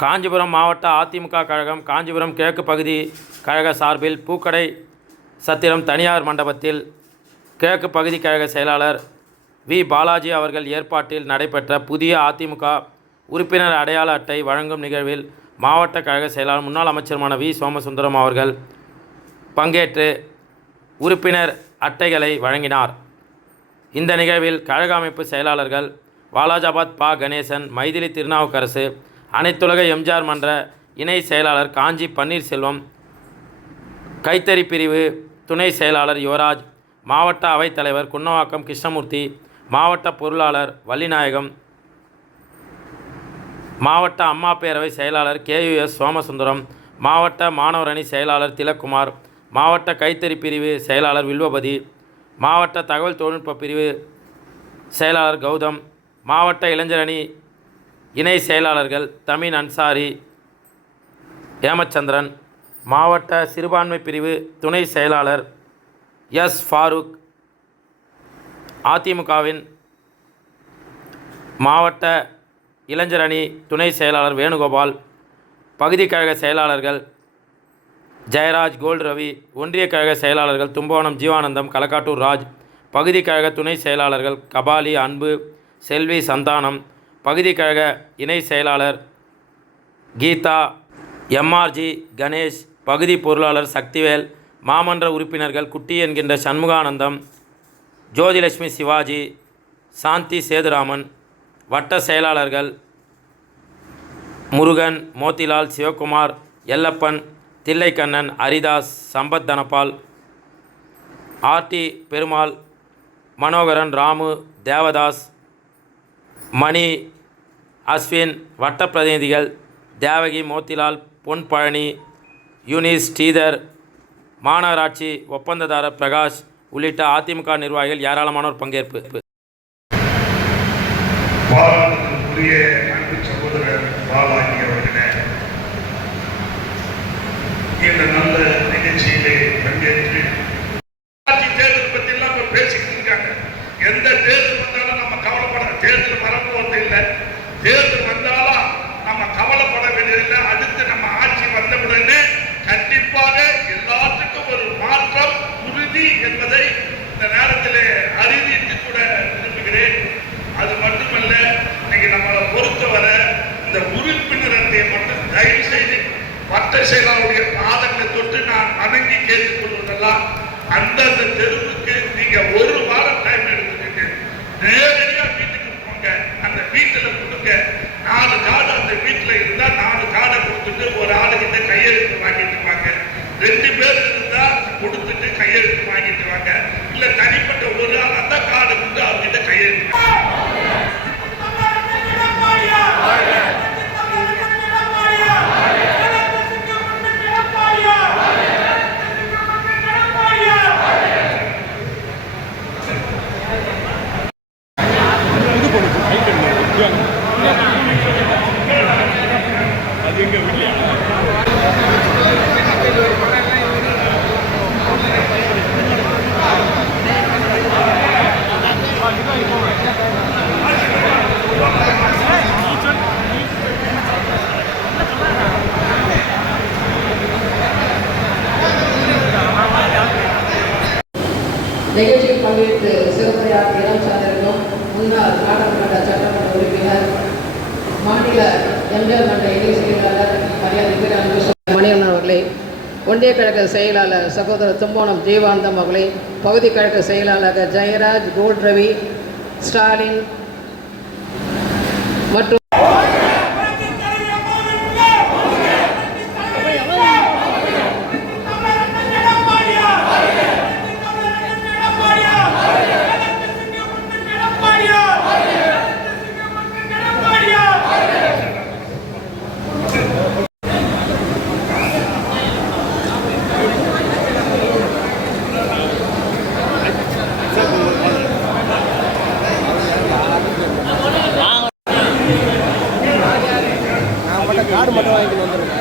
காஞ்சிபுரம் மாவட்ட அதிமுக கழகம் காஞ்சிபுரம் கிழக்கு பகுதி கழக சார்பில் பூக்கடை சத்திரம் தனியார் மண்டபத்தில் கிழக்கு பகுதி கழக செயலாளர் வி. பாலாஜி அவர்கள் ஏற்பாட்டில் நடைபெற்ற புதிய அதிமுக உறுப்பினர் அடையாள அட்டை வழங்கும் நிகழ்வில் மாவட்ட கழக செயலாளர் முன்னாள் அமைச்சருமான வி. சோமசுந்தரம் அவர்கள் பங்கேற்று உறுப்பினர் அட்டைகளை வழங்கினார். இந்த நிகழ்வில் கழக அமைப்பு செயலாளர்கள் வாலாஜாபாத் பா. கணேசன் மைதிலி திருநாவுக்கரசு அனைத்துலக எம்ஜிஆர் மன்ற இணை செயலாளர் காஞ்சி பன்னீர்செல்வம். கைத்தறி பிரிவு துணை செயலாளர் யுவராஜ். மாவட்ட அவைத்தலைவர் குன்னவாக்கம் கிருஷ்ணமூர்த்தி. மாவட்ட பொருளாளர் வள்ளிநாயகம். மாவட்ட அம்மா பேரவை செயலாளர் கேயுஎஸ் சோமசுந்தரம். மாவட்ட மாணவர் அணி செயலாளர் திலக்குமார். மாவட்ட கைத்தறி பிரிவு செயலாளர் வில்வபதி. மாவட்ட தகவல் தொழில்நுட்ப பிரிவு செயலாளர் கௌதம். மாவட்ட இளைஞர் அணி இணை செயலாளர்கள் தமின் அன்சாரி ஏமச்சந்திரன் மாவட்ட சிறுபான்மை பிரிவு துணை செயலாளர் எஸ் ஃபாரூக் அதிமுகவின் மாவட்ட இளைஞர் அணி துணை செயலாளர் வேணுகோபால் பகுதி கழக செயலாளர்கள் ஜெயராஜ் கோல்டு ரவி ஒன்றிய கழக செயலாளர்கள் தும்போனம் ஜீவானந்தம் களக்காட்டூர் ராஜ் பகுதி கழக துணை செயலாளர்கள் கபாலி அன்பு செல்வி சந்தானம் பகுதி கழக இணை செயலாளர் கீதா எம்ஆர்ஜி கணேஷ் பகுதி பொருளாளர் சக்திவேல் மாமன்ற உறுப்பினர்கள் குட்டி என்கின்ற சண்முகானந்தம் ஜோதிலட்சுமி சிவாஜி சாந்தி சேதுராமன் வட்ட செயலாளர்கள் முருகன் மோத்திலால் சிவகுமார் எல்லப்பன் தில்லைக்கண்ணன் ஹரிதாஸ் சம்பத் தனபால் ஆர்டி பெருமாள் மனோகரன் ராமு தேவதாஸ் மணி அஸ்வின் வட்ட பிரதிநிதிகள் தேவகி மோத்திலால் பொன் பழனி யூனிஸ் ஸ்ரீதர் மாநகராட்சி ஒப்பந்ததாரர் பிரகாஷ் உள்ளிட்ட அதிமுக நிர்வாகிகள் ஏராளமானோர் பங்கேற்பு. சகோதரர் இந்த நல்ல கண்டிப்பாக எல்லாத்துக்கும் ஒரு மாற்றம் உறுதி என்பதை இந்த நேரத்தில் அறிவித்து கூட விரும்புகிறேன். அது மட்டுமல்ல இன்னைக்கு நம்மளை பொறுத்தவரை இந்த உறுப்பினரத்தை மட்டும் தயவு செய்து பட்ட செயலாளருடைய பாதங்களை தொட்டு நான் வணங்கி கேட்டுக்கொள்வதெல்லாம் அந்தந்த தெரு Yeah. மணியன் அவர்களே ஒன்றிய கழக செயலாளர் சகோதரர் தும்போனம் ஜீவானந்தம் அவர்களே பகுதி கழக செயலாளர் ஜெயராஜ் கோல்ரவி ரவி ஸ்டாலின் மற்றும் மட்டும் கார்டு மட்டும் வாங்கிட்டு வந்துருங்க.